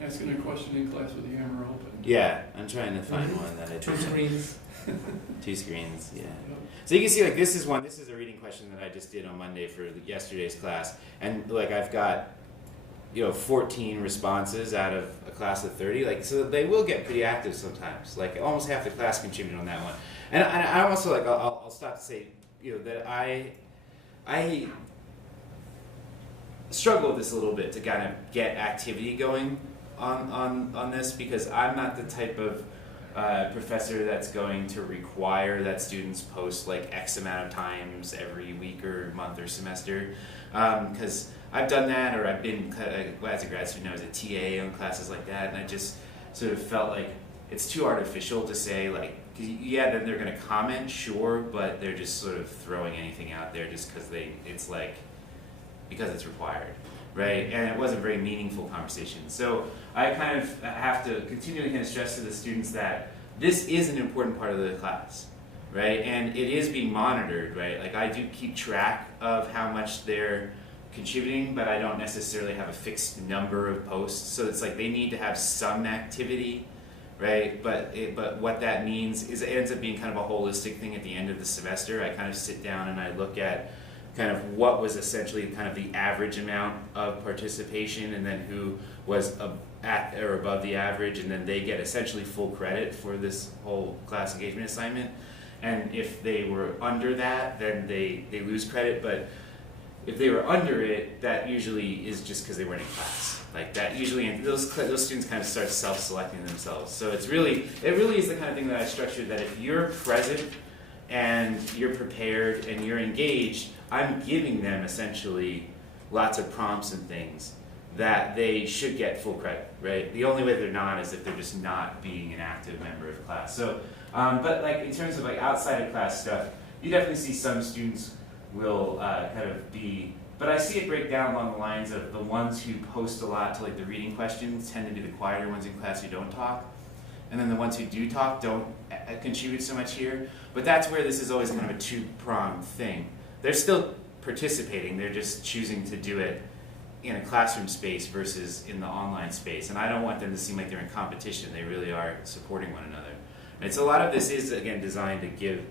Asking a question in class with the camera open. Yeah, I'm trying to find one that I Two did. screens. 2 screens, yeah. So you can see, like, this is a reading question that I just did on Monday for yesterday's class. And, like, I've got, 14 responses out of a class of 30. Like, so they will get pretty active sometimes. Like, almost half the class contributed on that one. And I also, like, I'll stop to say, that I struggle with this a little bit to kind of get activity going on this, because I'm not the type of professor that's going to require that students post like X amount of times every week or month or semester, because I've done that, or I've been, as a grad student, I was a TA on classes like that, and I just sort of felt like it's too artificial to say, like, yeah, then they're going to comment, sure, but they're just sort of throwing anything out there just because because it's required, right? And it wasn't a very meaningful conversation. So I kind of have to continually kind of stress to the students that this is an important part of the class, right? And it is being monitored, right? Like, I do keep track of how much they're contributing, but I don't necessarily have a fixed number of posts. So it's like they need to have some activity, right? But what that means is it ends up being kind of a holistic thing at the end of the semester. I kind of sit down and I look at kind of what was essentially kind of the average amount of participation, and then who was at or above the average, and then they get essentially full credit for this whole class engagement assignment. And if they were under that, then they lose credit. But if they were under it, that usually is just because they weren't in class. Like, that usually, and those students kind of start self-selecting themselves. So it really is the kind of thing that I structured, that if you're present and you're prepared and you're engaged, I'm giving them essentially lots of prompts and things that they should get full credit, right? The only way they're not is if they're just not being an active member of class. So, but like in terms of like outside of class stuff, you definitely see some students will kind of be, but I see it break down along the lines of the ones who post a lot to like the reading questions tend to be the quieter ones in class who don't talk. And then the ones who do talk don't contribute so much here. But that's where this is always kind of a two-pronged thing. They're still participating, they're just choosing to do it in a classroom space versus in the online space. And I don't want them to seem like they're in competition. They really are supporting one another. And so a lot of this is, again, designed to give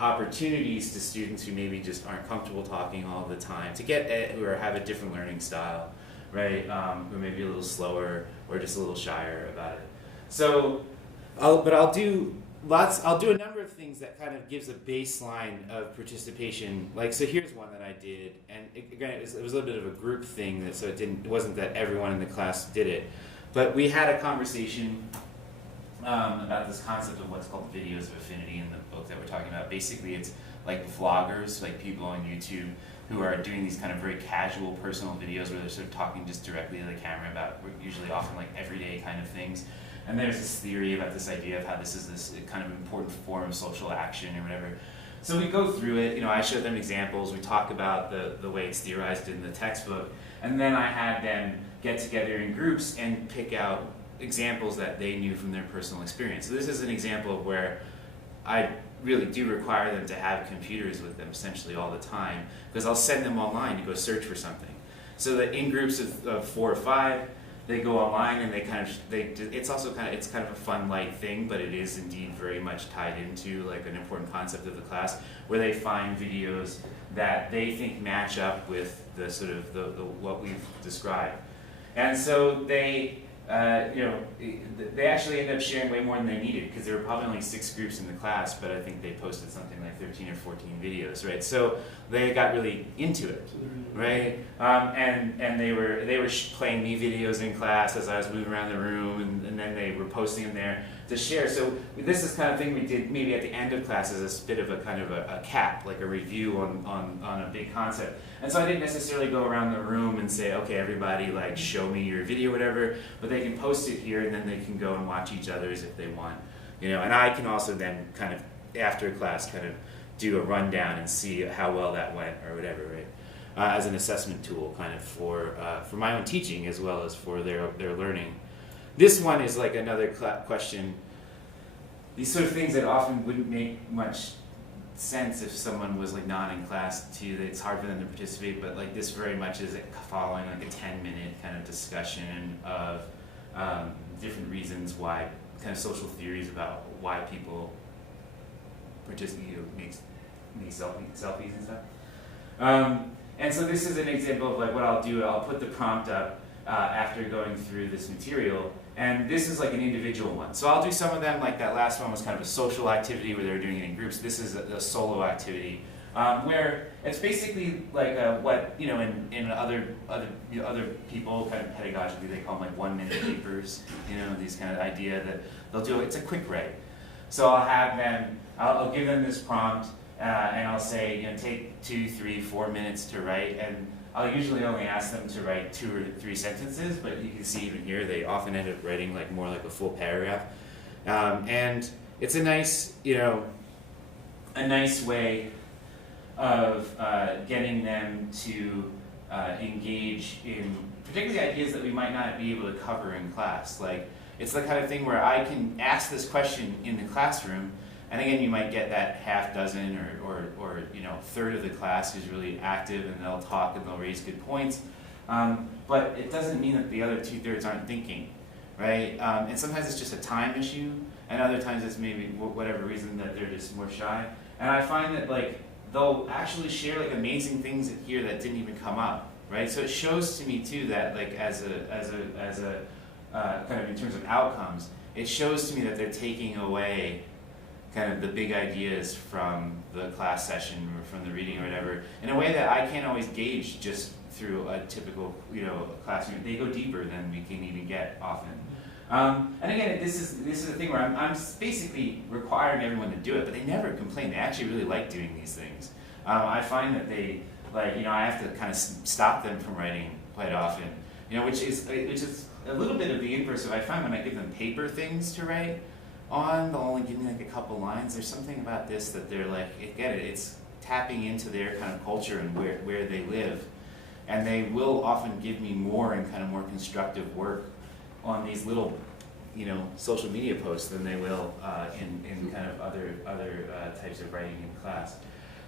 opportunities to students who maybe just aren't comfortable talking all the time, to get who have a different learning style, right? Who may be a little slower or just a little shyer about it. So, I'll do a number of things that kind of gives a baseline of participation. Like, so here's one that I did, and it was a little bit of a group thing, so it wasn't that everyone in the class did it, but we had a conversation about this concept of what's called videos of affinity in the book that we're talking about. Basically, it's like vloggers, like people on YouTube who are doing these kind of very casual personal videos where they're sort of talking just directly to the camera about usually often like everyday kind of things. And there's this theory about this idea of how this is this kind of important form of social action or whatever. So we go through it, I show them examples, we talk about the way it's theorized in the textbook, and then I had them get together in groups and pick out examples that they knew from their personal experience. So this is an example of where I really do require them to have computers with them essentially all the time, because I'll send them online to go search for something. So that in groups of 4 or 5, they go online and it's kind of a fun, light thing, but it is indeed very much tied into like an important concept of the class, where they find videos that they think match up with the sort of the what we've described. And so they actually ended up sharing way more than they needed, because there were probably only 6 groups in the class, but I think they posted something like 13 or 14 videos, right? So they got really into it, right? And they were playing me videos in class as I was moving around the room, and then they were posting them there to share. So this is kind of thing we did maybe at the end of class as a bit of a kind of a cap, like a review on a big concept. And so I didn't necessarily go around the room and say, okay, everybody, like, show me your video, whatever, but they can post it here, and then they can go and watch each other's if they want, and I can also then kind of, after class, kind of do a rundown and see how well that went or whatever, right? As an assessment tool, kind of for my own teaching as well as for their learning. This one is like another question. These sort of things that often wouldn't make much sense if someone was like not in class to you, that it's hard for them to participate, but like this very much is following like a 10-minute kind of discussion of different reasons why, kind of social theories about why people make selfies and stuff. And so this is an example of like what I'll do. I'll put the prompt up after going through this material, and this is like an individual one. So I'll do some of them, like that last one was kind of a social activity where they were doing it in groups. This is a solo activity where it's basically like what, you know, in other people kind of pedagogically they call them like 1-minute papers. You know, these kind of idea that they'll do. It's a quick write. So I'll have them. I'll give them this prompt. And I'll say, you know, take 2, 3, 4 minutes to write, and I'll usually only ask them to write 2 or 3 sentences, but you can see even here they often end up writing like more like a full paragraph. And it's a nice, you know, a nice way of getting them to engage in particularly ideas that we might not be able to cover in class. Like, it's the kind of thing where I can ask this question in the classroom. And again, you might get that half dozen or you know, third of the class who's really active and they'll talk and they'll raise good points. But it doesn't mean that the other 2/3 aren't thinking, right? And sometimes it's just a time issue, and other times it's maybe whatever reason that they're just more shy. And I find that like they'll actually share like amazing things here that didn't even come up, right? So it shows to me too that like as a kind of in terms of outcomes, it shows to me that they're taking away kind of the big ideas from the class session or from the reading or whatever in a way that I can't always gauge just through a typical, you know, classroom. They go deeper than we can even get often. And again, this is the thing where I'm basically requiring everyone to do it, but they never complain. They actually really like doing these things. I find that they, like, you know, I have to kind of stop them from writing quite often, you know, which is a little bit of the inverse of I find when I give them paper things to write on, they'll only give me like a couple lines. There's something about this that they're like, get it, it's tapping into their kind of culture and where they live. And they will often give me more and kind of more constructive work on these little, you know, social media posts than they will in kind of other types of writing in class.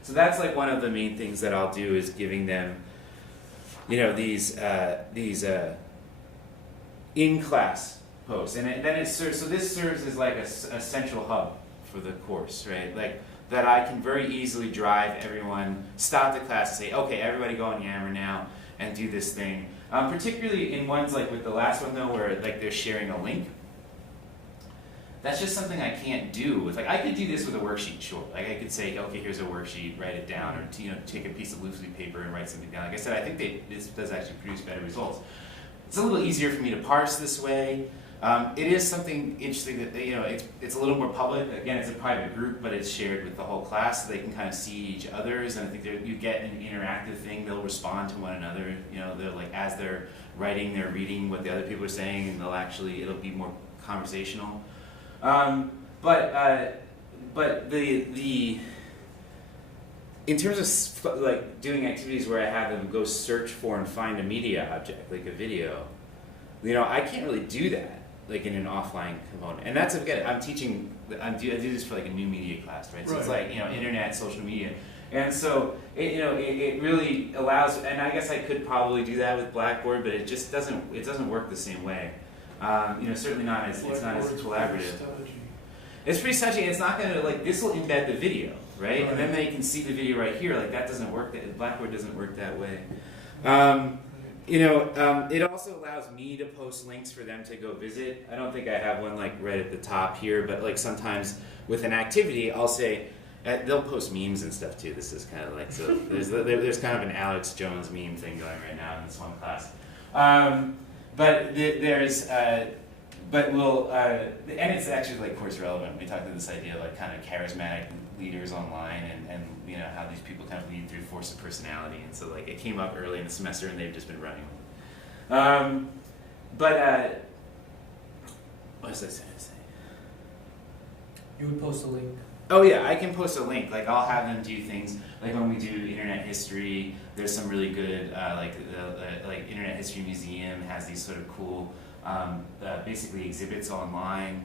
So that's like one of the main things that I'll do is giving them, you know, these in-class posts, and then it serves. So this serves as like a central hub for the course, right? Like that I can very easily drive everyone, stop the class, and say, okay, everybody go on Yammer now and do this thing. Particularly in ones like with the last one though, where like they're sharing a link. That's just something I can't do with, like, I could do this with a worksheet, sure. Like I could say, okay, here's a worksheet, write it down, or you know, take a piece of loose leaf paper and write something down. Like I said, I think this does actually produce better results. It's a little easier for me to parse this way. It is something interesting that, you know, it's a little more public. Again, it's a private group, but it's shared with the whole class, so they can kind of see each other's. And I think you get an interactive thing. They'll respond to one another. You know, they're like as they're writing, they're reading what the other people are saying, and it'll be more conversational. But the in terms of like doing activities where I have them go search for and find a media object, like a video, you know, I can't really do that like in an offline component. And that's, again, I do this for like a new media class, right? So it's like, you know, internet, social media. And so, it really allows, and I guess I could probably do that with Blackboard, but it just doesn't work the same way. You know, certainly not as, it's not as collaborative. It's pretty stodgy. It's not going to, like, this will embed the video, right? And then they can see the video right here. Like, that doesn't work, Blackboard doesn't work that way. It also allows me to post links for them to go visit. I don't think I have one like right at the top here, but like sometimes with an activity, I'll say, they'll post memes and stuff too. This is kind of like, so there's kind of an Alex Jones meme thing going right now in this one class. And it's actually like course relevant. We talked about this idea of like kind of charismatic leaders online and you know how these people kind of lead through force of personality, and so like it came up early in the semester and they've just been running with it. What was I saying? You would post a link. Oh yeah, I can post a link. Like I'll have them do things like when we do internet history. There's some really good like Internet History Museum has these sort of cool basically exhibits online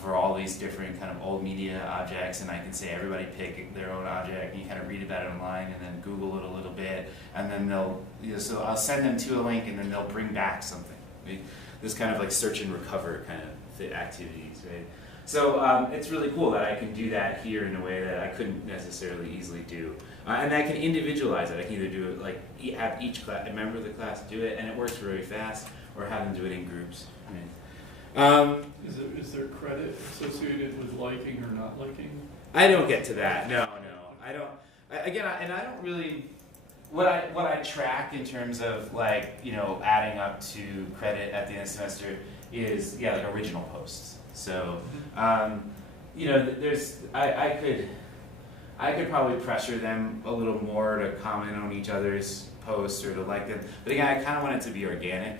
for all these different kind of old media objects, and I can say everybody pick their own object and you kind of read about it online and then Google it a little bit, and then they'll, so I'll send them to a link and then they'll bring back something, right? This kind of like search and recover kind of activities, right? So it's really cool that I can do that here in a way that I couldn't necessarily easily do. And I can individualize it. I can either do it like have each class, a member of the class do it, and it works very fast, or have them do it in groups. Right? Is there credit associated with liking or not liking? I don't get to that. No, I don't. I don't really. What I track in terms of like adding up to credit at the end of the semester is like original posts. So, there's I could probably pressure them a little more to comment on each other's posts or to like them. But again, I kind of want it to be organic,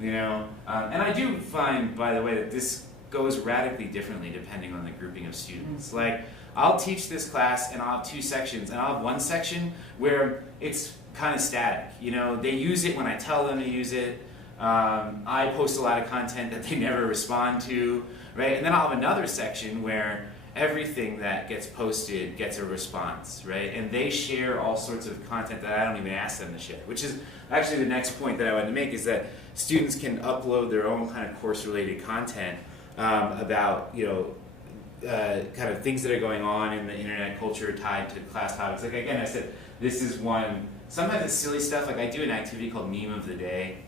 And I do find, by the way, that this goes radically differently depending on the grouping of students. Like, I'll teach this class and I'll have 2 sections, and I'll have one section where it's kind of static. They use it when I tell them to use it. I post a lot of content that they never respond to, right? And then I'll have another section where everything that gets posted gets a response, right? And they share all sorts of content that I don't even ask them to share, which is actually the next point that I wanted to make, is that students can upload their own kind of course-related content about, kind of things that are going on in the internet culture tied to class topics. Like, again, I said, this is one, sometimes it's silly stuff. Like, I do an activity called Meme of the Day,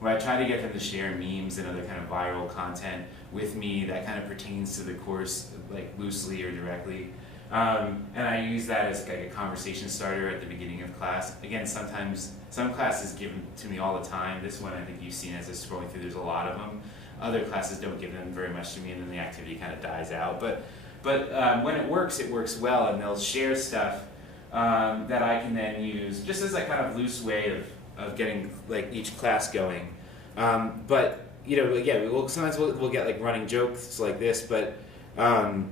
where I try to get them to share memes and other kind of viral content with me that kind of pertains to the course, like loosely or directly. And I use that as like a conversation starter at the beginning of class. Again, sometimes, some classes give them to me all the time. This one I think you've seen as I'm scrolling through, there's a lot of them. Other classes don't give them very much to me, and then the activity kind of dies out. But when it works well, and they'll share stuff that I can then use just as a kind of loose way of getting like each class going. But sometimes we'll get like running jokes like this, but I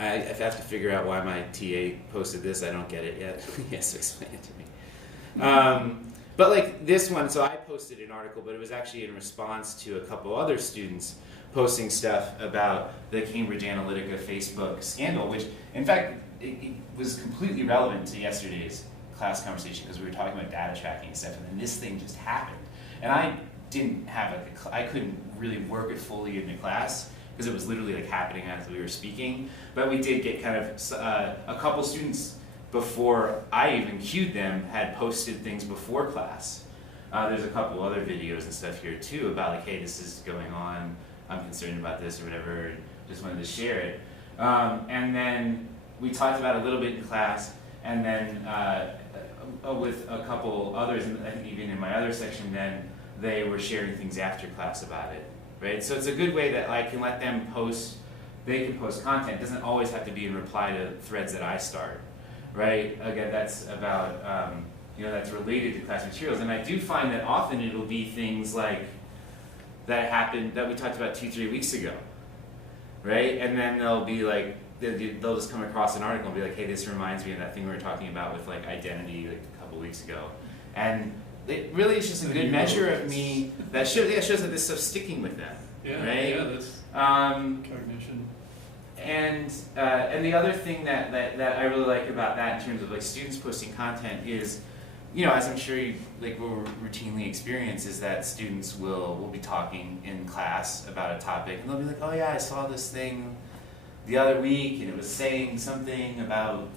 have to figure out why my TA posted this. I don't get it yet. He has to explain it to me. But like this one, so I posted an article, but it was actually in response to a couple other students posting stuff about the Cambridge Analytica Facebook scandal, which in fact it was completely relevant to yesterday's class conversation, because we were talking about data tracking and stuff, and then this thing just happened. And I didn't have I couldn't really work it fully in the class, because it was literally like happening as we were speaking. But we did get kind of a couple students, before I even cued them, had posted things before class. There's a couple other videos and stuff here too about like, hey, this is going on, I'm concerned about this or whatever, just wanted to share it. And then we talked about it a little bit in class, and then with a couple others, and I think even in my other section then, they were sharing things after class about it, right? So it's a good way that I can let them post, they can post content. It doesn't always have to be in reply to threads that I start, right? Again, that's about, that's related to class materials. And I do find that often it'll be things like that happened, that we talked about 2-3 weeks ago, right? And then they'll be like, they'll just come across an article and be like, hey, this reminds me of that thing we were talking about with like identity like a couple weeks ago. And it really is just a good measure of me that shows that this stuff's sticking with them, right? Yeah, that's cognition. And the other thing that I really like about that in terms of like students posting content is, as I'm sure you will routinely experience, is that students will be talking in class about a topic, and they'll be like, oh yeah, I saw this thing the other week, and it was saying something about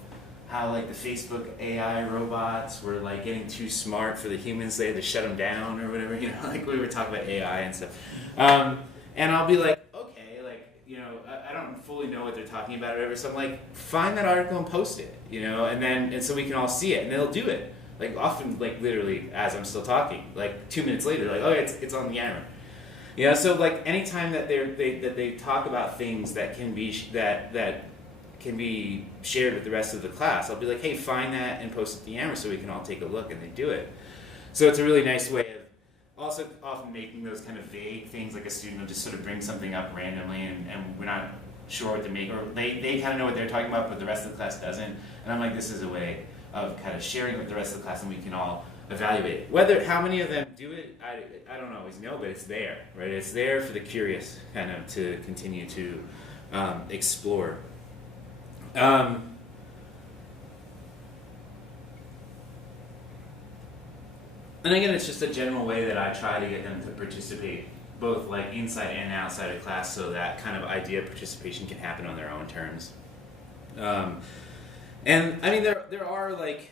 how like the Facebook AI robots were like getting too smart for the humans, they had to shut them down or whatever, like we were talking about AI and stuff. And I'll be like, okay, like, I don't fully know what they're talking about or whatever, so I'm like, find that article and post it, and so we can all see it, and they'll do it. Like often, like literally as I'm still talking, like 2 minutes later, like, oh, it's on the camera. So like anytime that they talk about things that can be that can be shared with the rest of the class, I'll be like, hey, find that and post it to Yammer so we can all take a look, and they do it. So it's a really nice way of also often making those kind of vague things, like a student will just sort of bring something up randomly and we're not sure what to make, or they kind of know what they're talking about, but the rest of the class doesn't. And I'm like, this is a way of kind of sharing with the rest of the class, and we can all evaluate it. How many of them do it, I don't always know, but it's there, right? It's there for the curious kind of to continue to explore. And again, it's just a general way that I try to get them to participate, both like inside and outside of class, so that kind of idea of participation can happen on their own terms. And I mean, there are like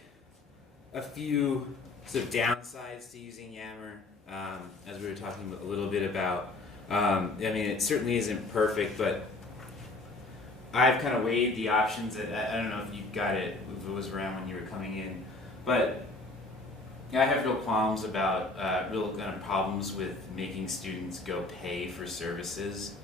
a few sort of downsides to using Yammer, as we were talking a little bit about. I mean, it certainly isn't perfect, but I've kind of weighed the options. I don't know if you got it, if it was around when you were coming in, but I have real qualms about, real kind of problems with making students go pay for services.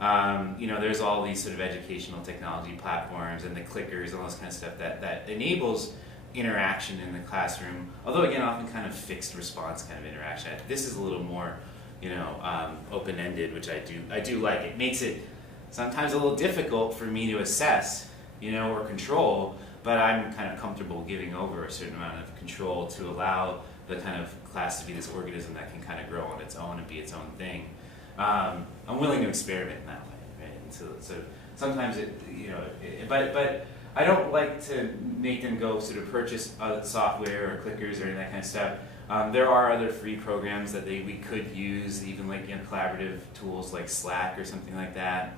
You know, there's all these sort of educational technology platforms and the clickers and all this kind of stuff that enables interaction in the classroom, although again, often kind of fixed response kind of interaction. This is a little more, you know, open-ended, which I do like. It makes it sometimes a little difficult for me to assess, you know, or control, but I'm kind of comfortable giving over a certain amount of control to allow the kind of class to be this organism that can kind of grow on its own and be its own thing. I'm willing to experiment in that way, right? And so sometimes but I don't like to make them go sort of purchase software or clickers or any of that kind of stuff. There are other free programs that we could use, even like, you know, collaborative tools like Slack or something like that.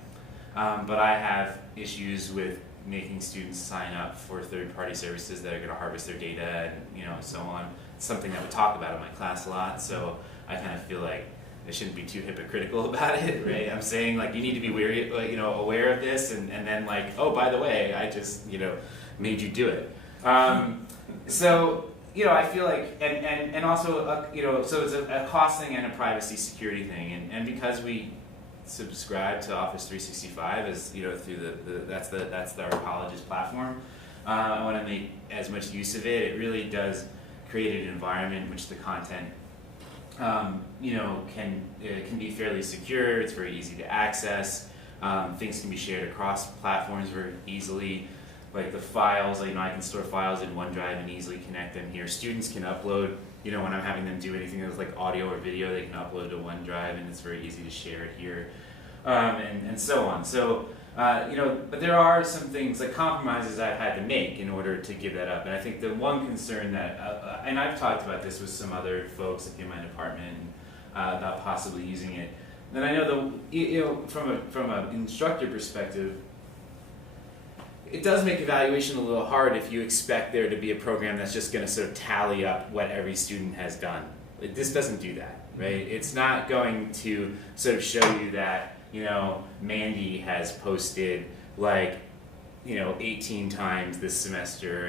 But I have issues with making students sign up for third-party services that are going to harvest their data and, you know, so on. It's something that we talk about in my class a lot, so I kind of feel like I shouldn't be too hypocritical about it, right? I'm saying, like, you need to be aware of this, and then, like, oh, by the way, I just, you know, made you do it. So, you know, I feel like, and also, you know, so it's a cost thing and a privacy security thing, and because we subscribe to Office 365 as, you know, through that's our college's platform, I want to make as much use of it. It really does create an environment in which the content, you know, can be fairly secure. It's very easy to access. Things can be shared across platforms very easily. Like the files, you know, I can store files in OneDrive and easily connect them here. Students can upload, you know, when I'm having them do anything that's like audio or video, they can upload to OneDrive, and it's very easy to share it here, and so on. So, you know, but there are some things, like compromises I've had to make in order to give that up. And I think the one concern that, and I've talked about this with some other folks in my department about possibly using it. Then I know you know, from an instructor perspective, it does make evaluation a little hard if you expect there to be a program that's just going to sort of tally up what every student has done. Like, this doesn't do that, right? It's not going to sort of show you that, you know, Mandy has posted, like, you know, 18 times this semester,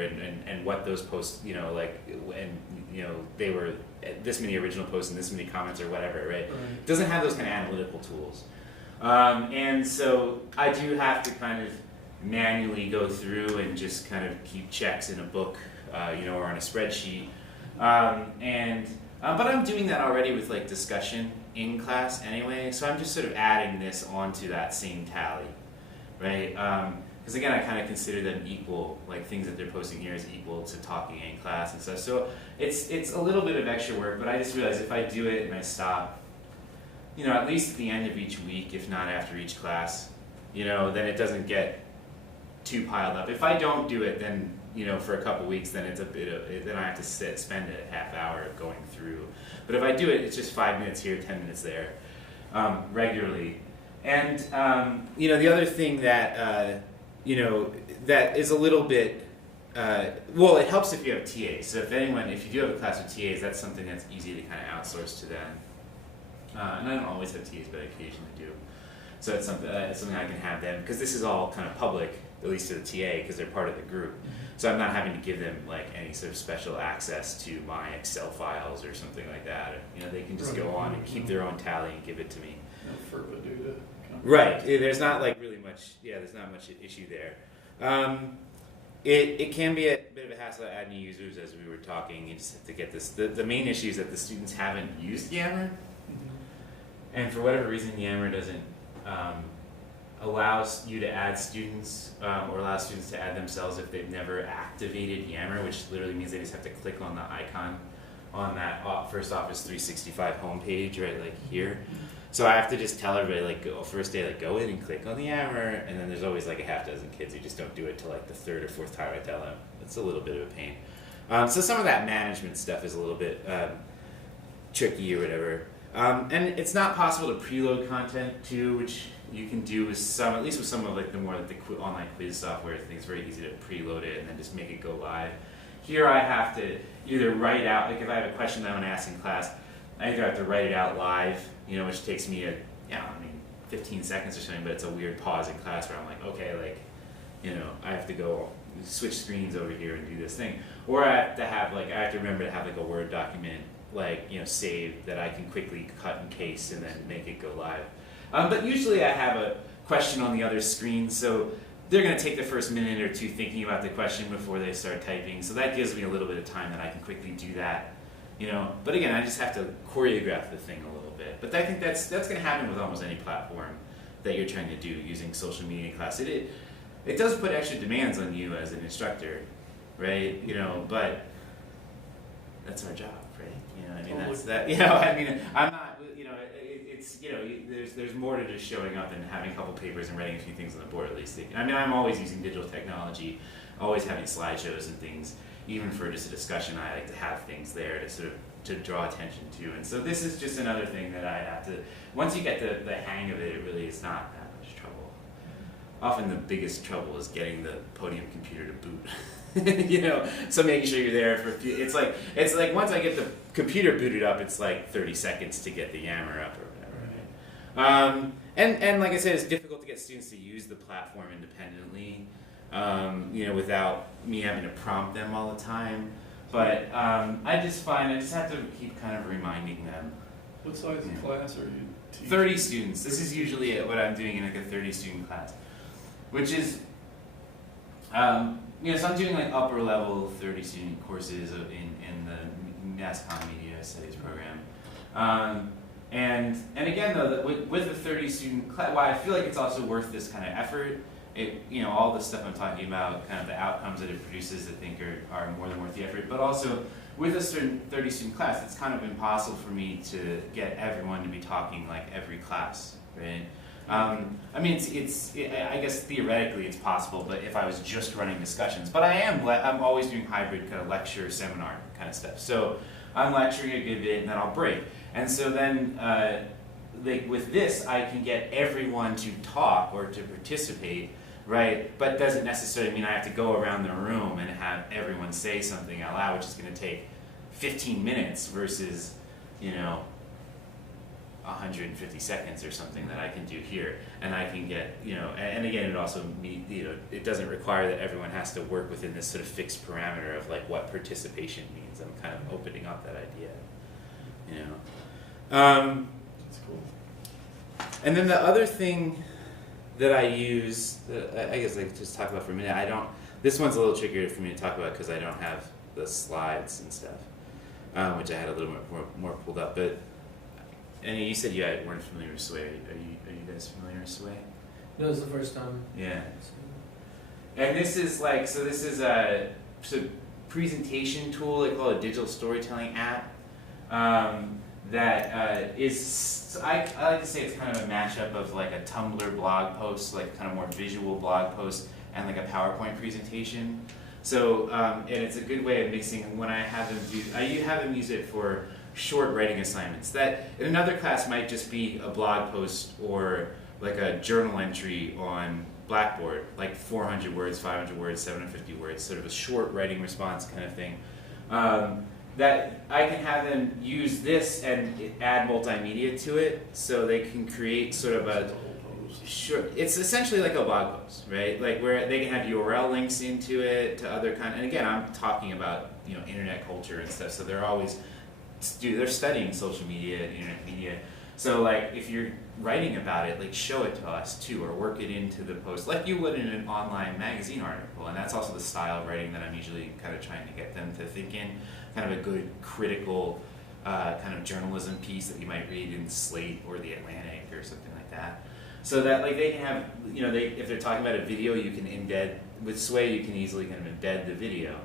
and what those posts, you know, like, and, you know, they were this many original posts and this many comments or whatever, right? It doesn't have those kind of analytical tools. And so I do have to kind of manually go through and just kind of keep checks in a book, you know, or on a spreadsheet. But I'm doing that already with, like, discussion in class anyway, so I'm just sort of adding this onto that same tally, right? Because again, I kind of consider them equal, like, things that they're posting here is equal to talking in class and stuff. So it's a little bit of extra work, but I just realized if I do it and I stop, you know, at least at the end of each week, if not after each class, you know, then it doesn't get too piled up. If I don't do it, then, you know, for a couple weeks, then it's a bit of, then I have to spend a half hour going through. But if I do it, it's just 5 minutes here, 10 minutes there, regularly. And, you know, the other thing that, you know, that is a little bit, well, it helps if you have TAs. So if you do have a class with TAs, that's something that's easy to kind of outsource to them. And I don't always have TAs, but I occasionally do. So it's something I can have them, because this is all kind of public, at least to the TA, because they're part of the group. So I'm not having to give them, like, any sort of special access to my Excel files or something like that. You know, they can just go on and keep their own tally and give it to me. No FERPA data. Right. There's not, like, really much. Yeah, there's not much issue there. It can be a bit of a hassle to add new users, as we were talking. You just have to get this. The main issue is that the students haven't used Yammer, and for whatever reason, Yammer doesn't allows you to add students, or allow students to add themselves if they've never activated Yammer, which literally means they just have to click on the icon on that first Office 365 homepage, right, like here. So I have to just tell everybody, like, first day, like, go in and click on the Yammer, and then there's always like a half dozen kids who just don't do it till like the third or fourth time I tell them. It's a little bit of a pain. So some of that management stuff is a little bit tricky or whatever. And it's not possible to preload content too, which you can do with some, at least with some of like the more like the online quiz software. I think it's very easy to preload it and then just make it go live. Here I have to either write out, like if I have a question that I want to ask in class, I either have to write it out live, which takes me 15 seconds or something, but it's a weird pause in class where I'm like, okay, like, I have to go switch screens over here and do this thing. Or I have to remember to have like a Word document, like, saved that I can quickly cut and paste and then make it go live. But usually I have a question on the other screen, so they're going to take the first minute or two thinking about the question before they start typing. So that gives me a little bit of time that I can quickly do that. But again, I just have to choreograph the thing a little bit. But I think that's going to happen with almost any platform that you're trying to do using social media in class. It does put extra demands on you as an instructor, right? But that's our job, right? I'm not. There's more to just showing up and having a couple papers and writing a few things on the board at least. I'm always using digital technology, always having slideshows and things. Even for just a discussion, I like to have things there to sort of to draw attention to. And so this is just another thing that I have to, once you get the hang of it, it really is not that much trouble. Often the biggest trouble is getting the podium computer to boot. So making sure you're there for a few, it's like once I get the computer booted up, it's like 30 seconds to get the Yammer up or whatever. Right? And like I said, it's difficult to get students to use the platform independently, without me having to prompt them all the time. But I just have to keep kind of reminding them. What size of class are you teaching? 30 students. This is usually what I'm doing in like a 30-student class, which is, so I'm doing like upper level 30-student courses in the Mass Comm Media Studies program. And again though, with the 30-student class, why I feel like it's also worth this kind of effort. All the stuff I'm talking about, kind of the outcomes that it produces, I think are more than worth the effort. But also, with a certain 30-student class, it's kind of impossible for me to get everyone to be talking like every class, right? I guess theoretically it's possible, but if I was just running discussions. But I'm always doing hybrid kind of lecture, seminar kind of stuff. So I'm lecturing a good bit, and then I'll break. And so then, with this, I can get everyone to talk or to participate, right? But doesn't necessarily mean I have to go around the room and have everyone say something out loud, which is going to take 15 minutes versus, 150 seconds or something that I can do here. And I can get, and again, it also, it doesn't require that everyone has to work within this sort of fixed parameter of like what participation means. I'm kind of opening up that idea, That's cool. And then the other thing that I use, I guess I could just talk about for a minute. This one's a little trickier for me to talk about because I don't have the slides and stuff, which I had a little bit more pulled up. But and you said you weren't familiar with Sway. Are you guys familiar with Sway? That was the first time. Yeah. And this is this is a presentation tool. They call it a digital storytelling app. That is, I like to say it's kind of a mashup of like a Tumblr blog post, like kind of more visual blog post, and like a PowerPoint presentation. So, and it's a good way of mixing. When I have them use it for short writing assignments. That in another class might just be a blog post or like a journal entry on Blackboard, like 400 words, 500 words, 750 words, sort of a short writing response kind of thing. That I can have them use this and add multimedia to it, so they can create sort of a short. It's essentially like a blog post, right? Like where they can have URL links into it to other kind. And again, I'm talking about internet culture and stuff, so they're studying social media and internet media. So like if you're writing about it, like show it to us too, or work it into the post like you would in an online magazine article. And that's also the style of writing that I'm usually kind of trying to get them to think in. Kind of a good critical kind of journalism piece that you might read in Slate or The Atlantic or something like that. So that like they can have, if they're talking about a video, you can embed, with Sway you can easily kind of embed the video.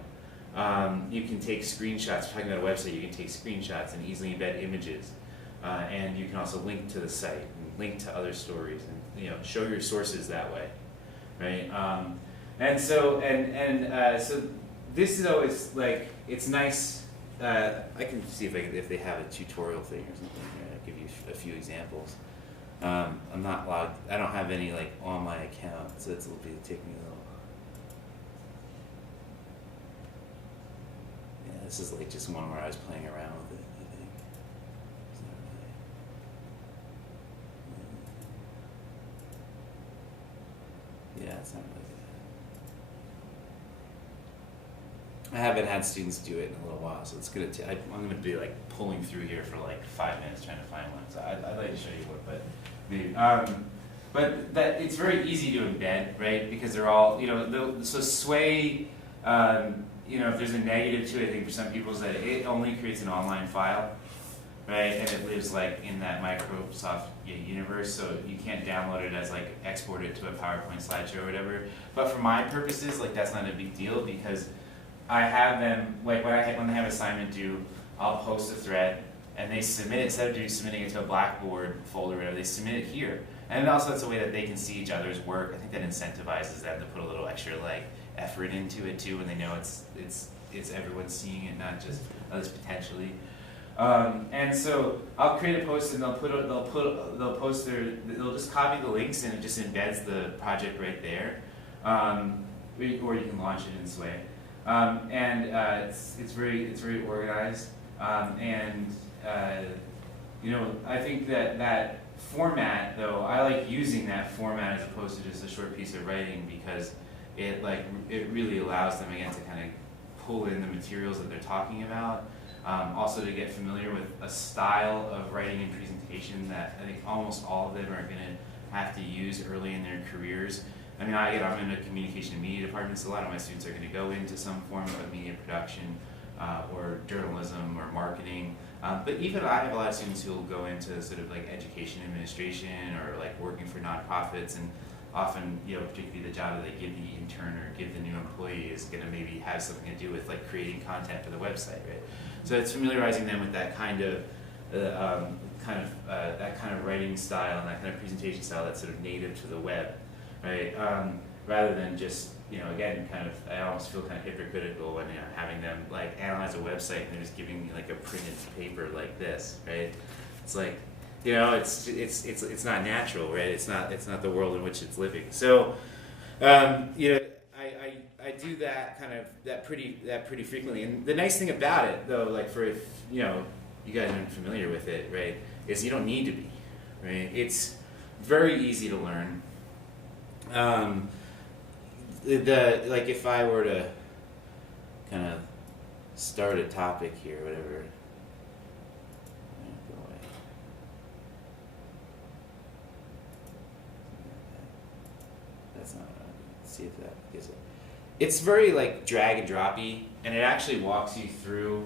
You can take screenshots. If you're talking about a website, you can take screenshots and easily embed images. And you can also link to the site and link to other stories and show your sources that way, right? So this is always like, it's nice. I can see if they have a tutorial thing or something here. I'll give you a few examples. I'm not logged. I don't have any like on my account, so it'll take me a little. Yeah, this is like just one where I was playing around with it. I think. It's not really. Yeah, it's not really. I haven't had students do it in a little while, so it's gonna. I'm gonna be like pulling through here for like 5 minutes trying to find one. So I'd like to show you what, but maybe. But that it's very easy to embed, right? Because they're all, so Sway. If there's a negative to it, I think for some people is that it only creates an online file, right? And it lives like in that Microsoft universe, so you can't download it as like export it to a PowerPoint slideshow or whatever. But for my purposes, like that's not a big deal because I have them, like when they have assignment due, I'll post a thread and they submit it, instead of submitting it to a Blackboard folder or whatever, they submit it here. And also it's a way that they can see each other's work. I think that incentivizes them to put a little extra like effort into it too, when they know it's everyone seeing it, not just others potentially. And so I'll create a post and they'll just copy the links and it just embeds the project right there. Or you can launch it in Sway. It's very organized, I think that format though, I like using that format as opposed to just a short piece of writing because it really allows them again to kind of pull in the materials that they're talking about, also to get familiar with a style of writing and presentation that I think almost all of them are going to have to use early in their careers. I mean, I'm in a communication and media department, so a lot of my students are going to go into some form of media production or journalism or marketing. But even I have a lot of students who will go into sort of like education administration or like working for nonprofits, and often, particularly the job that they give the intern or give the new employee is going to maybe have something to do with like creating content for the website, right? So it's familiarizing them with that kind of writing style and that kind of presentation style that's sort of native to the web. Right, rather than just, again, I almost feel kind of hypocritical when having them like analyze a website and they're just giving me like a printed paper like this, right? It's like, it's not natural, right? It's not the world in which it's living. So, I do that pretty frequently. And the nice thing about it, though, like for if you guys aren't familiar with it, right, is you don't need to be, right? It's very easy to learn. If I were to kind of start a topic here, whatever. Go away. That's not. Let's see if that gives it. It's very like drag and droppy, and it actually walks you through.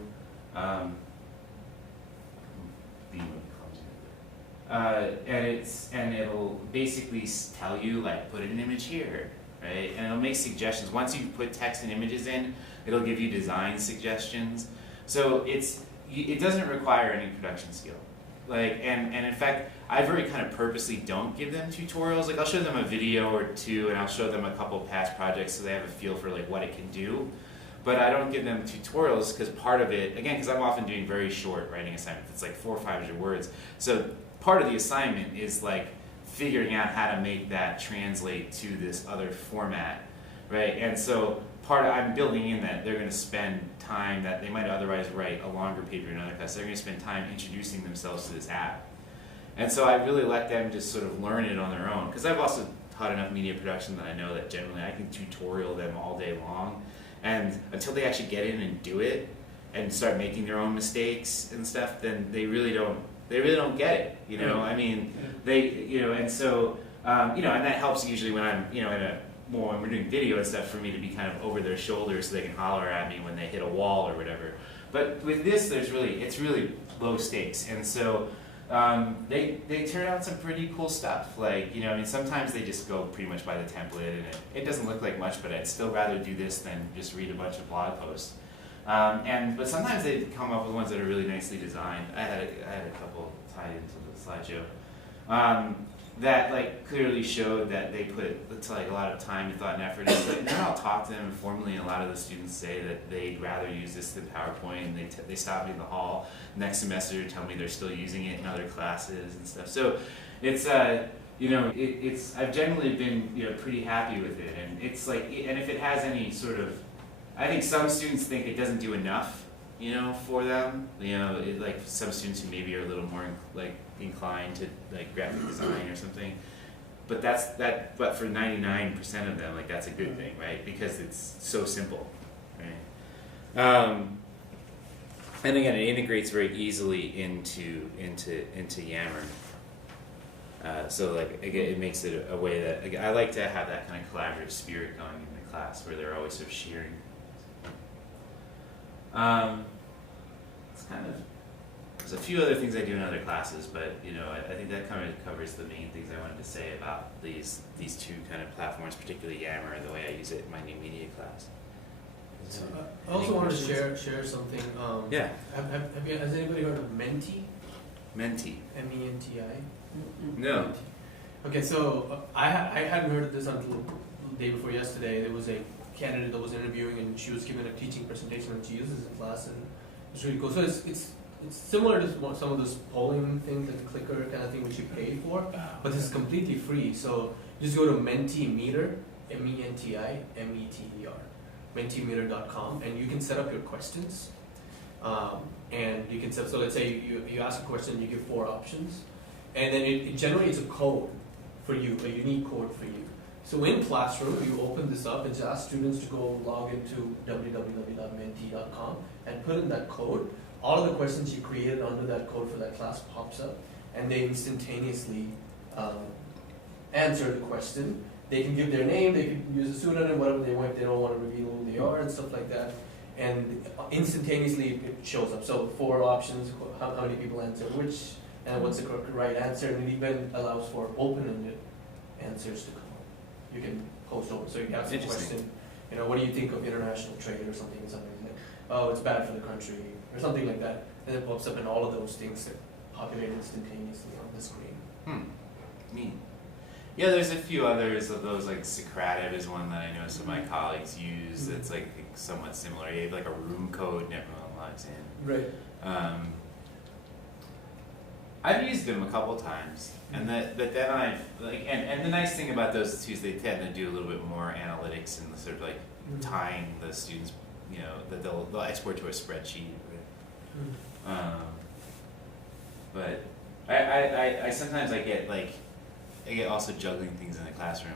And it'll basically tell you like put an image here, right? And it'll make suggestions. Once you put text and images in, it'll give you design suggestions. So it doesn't require any production skill. And in fact, I very kind of purposely don't give them tutorials. Like I'll show them a video or two, and I'll show them a couple past projects so they have a feel for like what it can do. But I don't give them tutorials because part of it, again, because I'm often doing very short writing assignments. It's like 400 or 500 words. So part of the assignment is like figuring out how to make that translate to this other format, right? And so I'm building in that they're going to spend time that they might otherwise write a longer paper in another class. They're going to spend time introducing themselves to this app. And so I really let them just sort of learn it on their own, because I've also taught enough media production that I know that generally I can tutorial them all day long. And until they actually get in and do it and start making their own mistakes and stuff, then they really don't get it, I mean, and so, and that helps usually when I'm, when we're doing video and stuff, for me to be kind of over their shoulders so they can holler at me when they hit a wall or whatever. But with this, it's really low stakes, and so they turn out some pretty cool stuff. Sometimes they just go pretty much by the template, and it doesn't look like much, but I'd still rather do this than just read a bunch of blog posts. But sometimes they come up with ones that are really nicely designed. I had a couple tied into the slideshow. that like clearly showed that they put like a lot of time and thought and effort into it. And then I'll talk to them informally, and a lot of the students say that they'd rather use this than PowerPoint, and they stop me in the hall next semester to tell me they're still using it in other classes and stuff. So it's it's I've generally been pretty happy with it, and it's like, and if it has any sort of, I think some students think it doesn't do enough for them. Like some students who maybe are a little more like inclined to like graphic design or something. But but for 99% of them, like that's a good thing, right? Because it's so simple, right? And again, it integrates very easily into Yammer. So like again, it makes it a way that, again, I like to have that kind of collaborative spirit going in the class where they're always sort of sharing. It's kind of, there's a few other things I do in other classes, but I think that kind of covers the main things I wanted to say about these two kind of platforms, particularly Yammer and the way I use it in my new media class. So, I also wanted to share something. Yeah. Has anybody heard of Menti? Menti. MENTI? No. Okay, so I hadn't heard of this until the day before yesterday. There was a candidate that was interviewing, and she was given a teaching presentation that she uses in class, and it's really cool. So it's similar to some of those polling things, like the clicker kind of thing, which you pay for, but this is completely free. So you just go to Mentimeter, MENTIMETER, Mentimeter.com, and you can set up your questions. And you can set, so let's say you ask a question, you give 4 options, and then it generates a code for you, a unique code for you. So in Classroom, you open this up and just ask students to go log into www.menti.com and put in that code. All of the questions you created under that code for that class pops up, and they instantaneously answer the question. They can give their name, they can use a pseudonym, whatever they want if they don't want to reveal who they are and stuff like that. And instantaneously it shows up. So 4 options, how many people answer which, and what's the right answer, and it even allows for open-ended answers to come up. You can post over. So you ask a question, what do you think of international trade or something like, oh, it's bad for the country, or something like that. And it pops up, and all of those things that populate instantaneously on the screen. Neat. Yeah, there's a few others of those, like Socrative is one that I know some of my colleagues use that's like somewhat similar. You have like a room code and everyone logs in. Right. I've used them a couple times, but then I've like, and the nice thing about those two is they tend to do a little bit more analytics and sort of like tying the students, that they'll export to a spreadsheet. But I sometimes I get also juggling things in the classroom.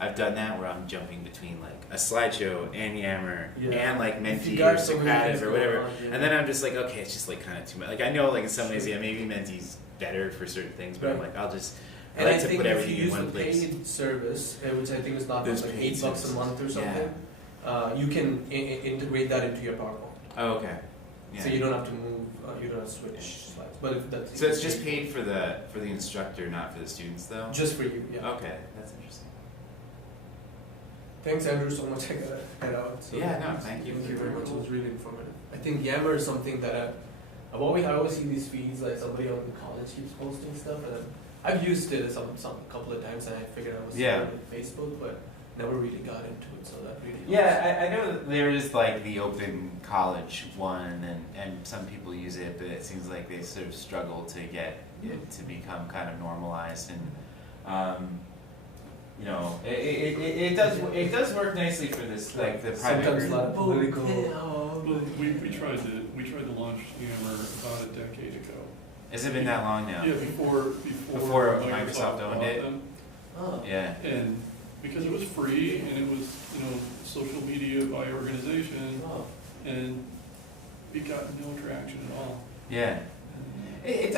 I've done that where I'm jumping between like a slideshow and Yammer and like Menti or Socrative or whatever, and then I'm just like, okay, it's just like kind of too much. Like I know like in some ways, maybe Menti's better for certain things, but I'm like, I like to put everything in one place. And I think if you use the paid service, which I think is not like $8 a month or something, you can integrate that into your PowerPoint. Oh, okay. Yeah. So you don't have to move, you don't have to switch slides. But if that's so it's just paid for the instructor, not for the students, though. Just for you, yeah. Okay, that's interesting. Thanks, Andrew, so much. I gotta head out. So yeah, no, thank you. Thank you very much. It was really informative. I think Yammer is something that I always see these feeds, like somebody on the college keeps posting stuff, and I've used it some couple of times, and I figured I was with Facebook, but never really got into it. So that really I know that there is like the open college one, and some people use it, but it seems like they sort of struggle to get it to become kind of normalized, and it does work nicely for this, like the private sometimes group. a lot of political. Well, we tried to launch Yammer about a decade ago. Has it been that long now? Yeah, before Microsoft owned it. Oh. Yeah. And because it was free and it was social media by organization, and it got no traction at all. Yeah. It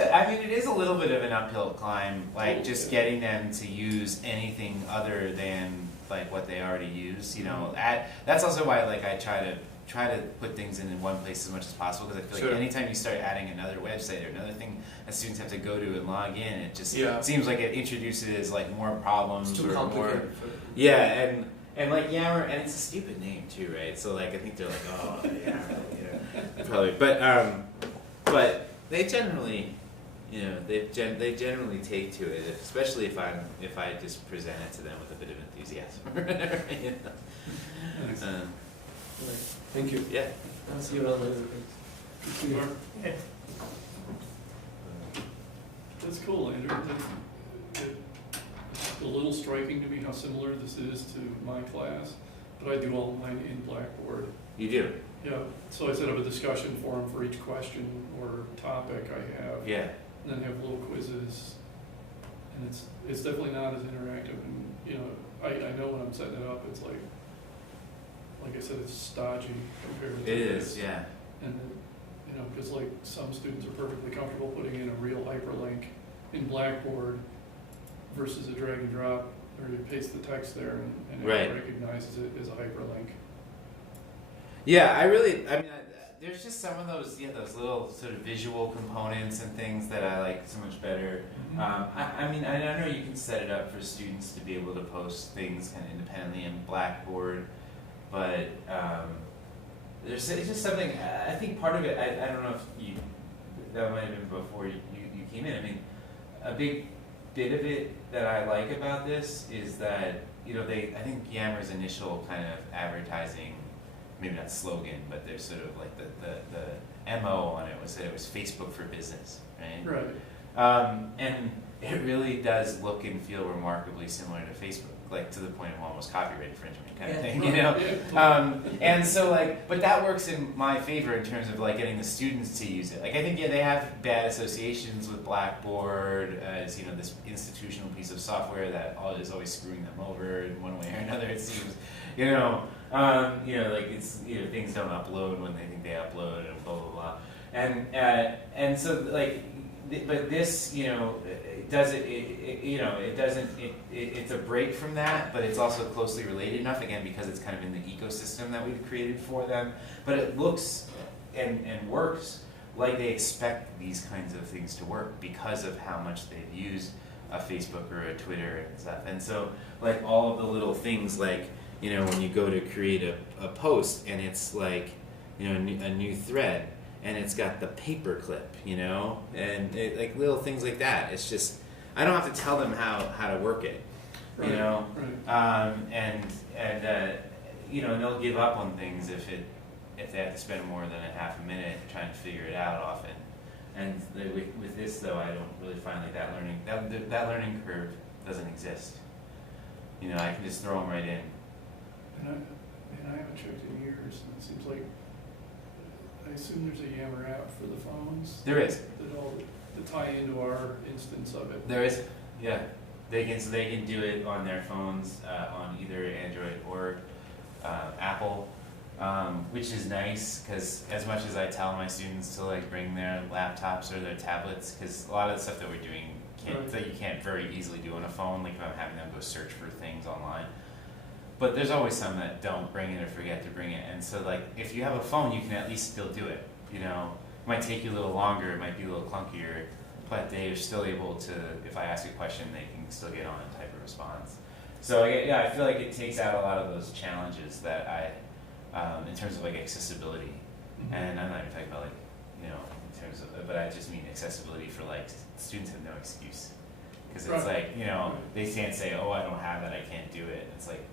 is a little bit of an uphill climb, like just getting them to use anything other than like what they already use. That's also why like I try to put things in one place as much as possible, because I feel like anytime you start adding another website or another thing that students have to go to and log in, it just seems like it introduces like more problems. It's too complicated. And like Yammer, and it's a stupid name too, right? So like I think they're like, oh Yammer, probably, but they generally, you know, they generally take to it, especially if I just present it to them with a bit of enthusiasm. You know? Nice. Thank you. Yeah. I'll see you around later. Sure. Yeah. That's cool, Andrew. It's a little striking to me how similar this is to my class, but I do all mine in Blackboard. You do. Yeah, so I set up a discussion forum for each question or topic I have. Yeah. And then have little quizzes. And it's definitely not as interactive, and, you know, I know when I'm setting it up, it's like I said, it's stodgy compared to It this. is. Yeah. And then, you know, because like some students are perfectly comfortable putting in a real hyperlink in Blackboard versus a drag and drop, or you paste the text there and Right. it recognizes it as a hyperlink. Yeah, there's just some of those little sort of visual components and things that I like so much better. I know you can set it up for students to be able to post things kind of independently in Blackboard, but it's just something, I think part of it, I don't know if that might have been before you came in. I mean, a big bit of it that I like about this is that, you know, I think Yammer's initial kind of advertising, maybe not slogan, but there's sort of like the MO on it was that it was Facebook for business, right? Right. And it really does look and feel remarkably similar to Facebook, like to the point of almost copyright infringement kind of thing, you know? Yeah. And so but that works in my favor in terms of like getting the students to use it. Like I think, yeah, they have bad associations with Blackboard as, you know, this institutional piece of software that is always screwing them over in one way or another, it seems, you know? Like it's, you know, things don't upload when they think they upload and blah, blah, blah. And so like, but this, you know, it's a break from that, but it's also closely related enough, again, because it's kind of in the ecosystem that we've created for them. But it looks and works like they expect these kinds of things to work because of how much they've used a Facebook or a Twitter and stuff. And so, like, all of the little things, like, you know, when you go to create a post and it's like, you know, a new thread, and it's got the paper clip, you know, and like little things like that. It's just, I don't have to tell them how to work it, you know, Right. You know, and they'll give up on things if they have to spend more than a half a minute trying to figure it out often. And with this though, I don't really find like that learning curve doesn't exist. You know, I can just throw them right in. And I haven't checked in years, and it seems like, I assume there's a Yammer app for the phones. There is. To tie into our instance of it. There is, yeah. They can do it on their phones, on either Android or Apple, which is nice because as much as I tell my students to like bring their laptops or their tablets, because a lot of the stuff that we're doing that you can't very easily do on a phone, like if I'm having them go search for things online. But there's always some that don't bring it or forget to bring it, and so like if you have a phone, you can at least still do it. You know, it might take you a little longer, it might be a little clunkier, but they're still able to. If I ask a question, they can still get on and type a response. So yeah, I feel like it takes out a lot of those challenges that in terms of like accessibility, and I'm not even talking about like, you know, in terms of, but I just mean accessibility for like students have no excuse, because it's like, you know, they can't say, oh, I don't have it, I can't do it. It's like,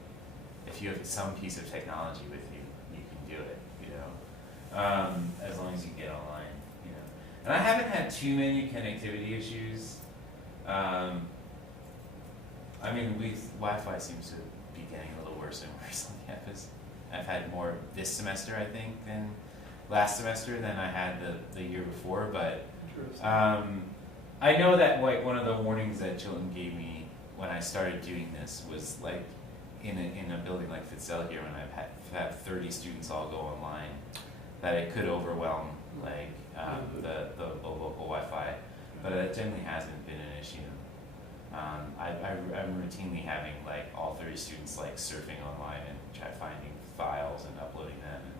if you have some piece of technology with you, you can do it, you know, as long as you get online, you know. And I haven't had too many connectivity issues. I mean, Wi-Fi seems to be getting a little worse and worse on campus. I've had more this semester, I think, than last semester than I had the year before, but I know that like one of the warnings that Chilton gave me when I started doing this was like, in a building like Fitzell here, when I've had 30 students all go online, that it could overwhelm like the local Wi-Fi, but it generally hasn't been an issue. I'm routinely having like all 30 students like surfing online and try finding files and uploading them, and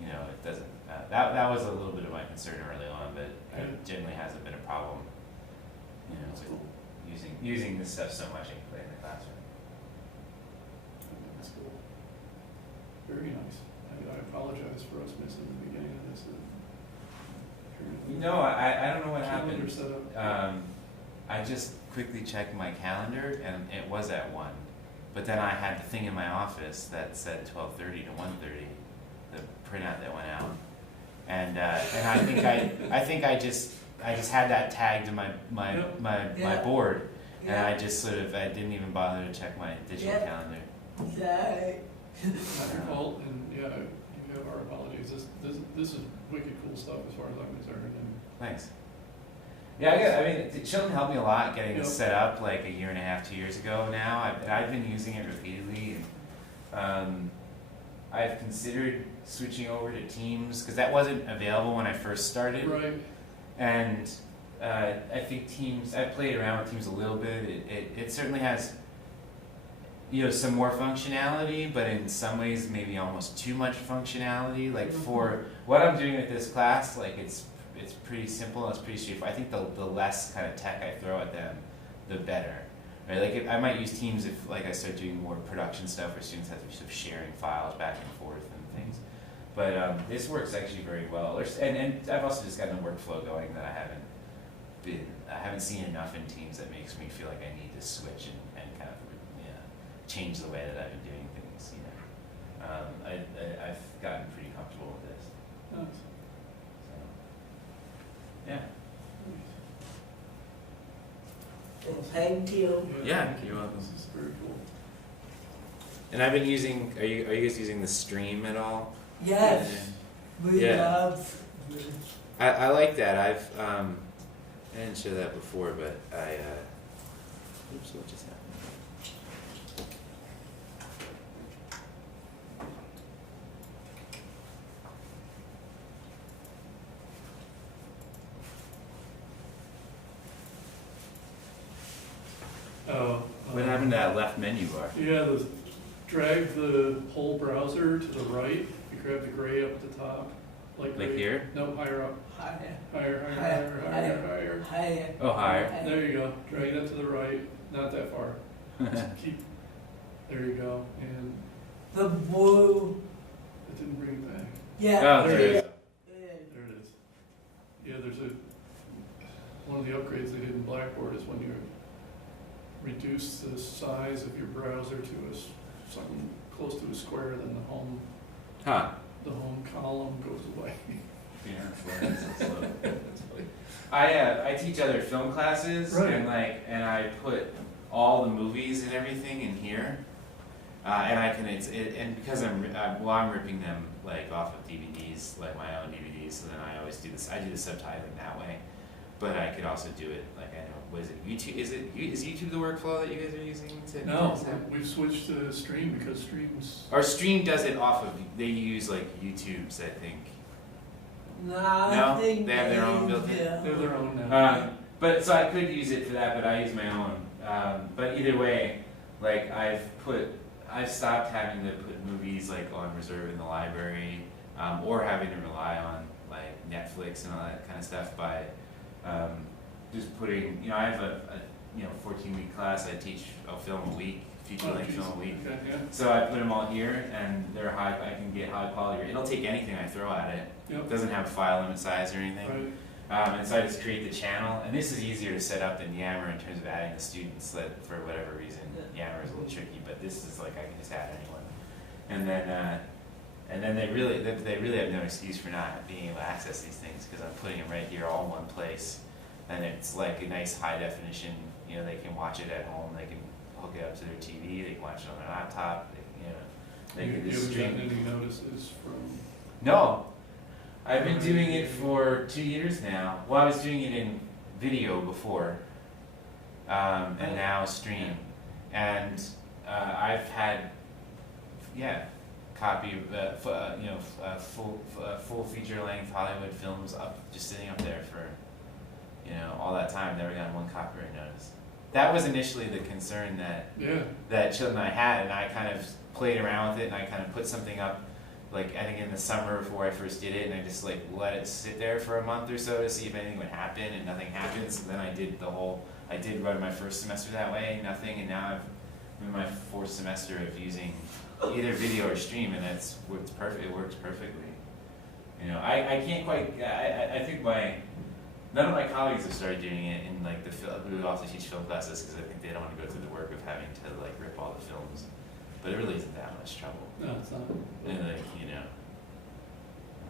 you know, it doesn't. That was a little bit of my concern early on, but it generally hasn't been a problem. You know, with using this stuff so much in the classroom. That's cool. Very nice. I apologize for us missing the beginning of this. Hearing I don't know what calendar happened. setup. I just quickly checked my calendar and it was at 1. But then I had the thing in my office that said 12:30 to 1:30, the printout that went out. And I think I just had that tagged in my board, and I just sort of I didn't even bother to check my digital calendar. Not your fault, and yeah, you have our apologies. This is wicked cool stuff as far as I'm concerned. And Thanks. Yeah, I mean, Chilton helped me a lot getting Yep. it set up like a year and a half, 2 years ago now. I've been using it repeatedly, and I've considered switching over to Teams because that wasn't available when I first started. right, And I think Teams, I played around with Teams a little bit. It certainly has, some more functionality, but in some ways maybe almost too much functionality. Like for what I'm doing with this class, like it's pretty simple, it's pretty straightforward. I think the less kind of tech I throw at them, the better. Right? Like I might use Teams if like I start doing more production stuff where students have to be sort of sharing files back and forth and things. But this works actually very well. And I've also just gotten a workflow going that I haven't seen enough in Teams that makes me feel like I need to switch and kind of change the way that I've been doing things. I've gotten pretty comfortable with this. nice. So, yeah. Thank you. Yeah, you're welcome. This is very cool. And I've been using. Are you guys using the stream at all? Yes, we Yeah. love. I like that. I didn't show that before, but oops, what just happened? Oh. What happened to that left menu bar? Yeah, drag the whole browser to the right. You grab the gray up at the top. Like Like right- here? No, higher up. Higher, Higher. higher. Oh, higher. There you go. Drag that to the right. Not that far. Just keep. There you go. And The blue. it didn't bring it back. Yeah. Oh, there there it you is. go. There it is. Yeah, there's one of the upgrades they did in Blackboard is when you reduce the size of your browser to something close to a square, then the home column goes away. I teach other film classes, Right. and I put all the movies and everything in here, and I can and because I'm ripping them like off of DVDs, like my own DVDs, so then I always do this. I do the subtitling that way, but I could also do it like I know. Was it YouTube? Is YouTube the workflow that you guys are using to? No, we've switched to Stream because Stream's. Our Stream does it off of. They use like YouTube's, I think. No, I think they have their own built-in. They're their own now. But so I could use it for that, but I use my own. But either way, like I've stopped having to put movies like on reserve in the library, or having to rely on like Netflix and all that kind of stuff by just putting. I have a 14-week class. I teach a film a week, feature-length film a week. Okay, yeah. So I put them all here, and they're high. I can get high quality. It'll take anything I throw at it. Yep. It doesn't have a file limit size or anything. Right. And so I just create the channel, and this is easier to set up than Yammer in terms of adding the students. That for whatever reason, Yammer is a little tricky, but this is like I can just add anyone, and then they really have no excuse for not being able to access these things because I'm putting them right here, all in one place, and it's like a nice high definition. They can watch it at home. They can hook it up to their TV. They can watch it on their laptop. They can You just haven't stream. gotten any notices from. No, I've been doing it for 2 years now. Well, I was doing it in video before, and now stream. And I've had, copy, full feature-length Hollywood films just sitting up there for, all that time. Never gotten one copyright notice. That was initially the concern that Chilton and I had, and I kind of played around with it, and I kind of put something up. Like I think in the summer before I first did it, and I just like let it sit there for a month or so to see if anything would happen, and nothing happened. So then I did run my first semester that way, nothing, and now I'm in my fourth semester of using either video or stream, and it's perfect. It works perfectly. You know, I can't quite. I think none of my colleagues have started doing it in like who also teach film classes because I think they don't want to go through the work of having to like rip all the films. But it really isn't that much trouble. No, it's not. And like, you know.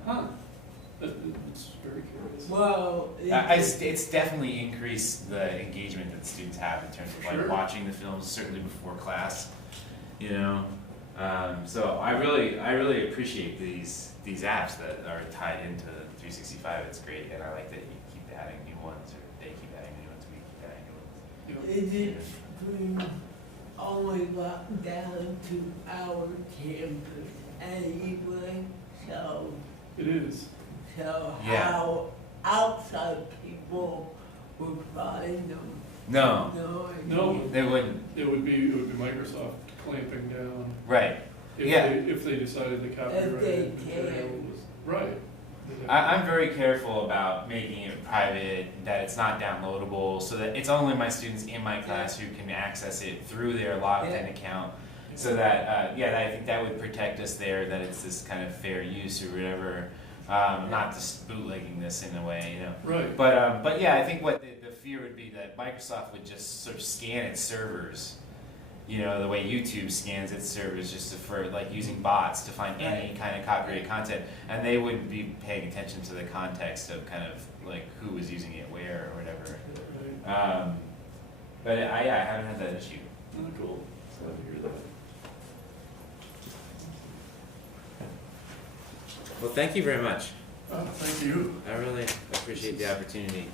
Huh. It's very curious. Well, It's definitely increased the engagement that students have in terms of like Sure. watching the films, certainly before class, you know. So I really appreciate these apps that are tied into 365. It's great, and I like that you keep adding new ones, or they keep adding new ones, we keep adding new ones. You know, it is pretty only got down to our campus anyway, so it is. Yeah. how outside people would find them. No, No, they wouldn't. it would be Microsoft clamping down Right. if Yeah. if they decided the copyrighted they material can. was right. I'm very careful about making it private, that it's not downloadable, so that it's only my students in my class who can access it through their logged in account. So that, I think that would protect us there, that it's this kind of fair use or whatever. Not just bootlegging this in a way, you know. Right. But yeah, I think what the fear would be that Microsoft would just sort of scan its servers, you know, the way YouTube scans its servers just for like using bots to find any kind of copyrighted content, and they wouldn't be paying attention to the context of kind of like who was using it where or whatever. Right. But I haven't had that issue. Oh, cool. Glad to hear that. Well, thank you very much. Oh, thank you. I really appreciate the opportunity.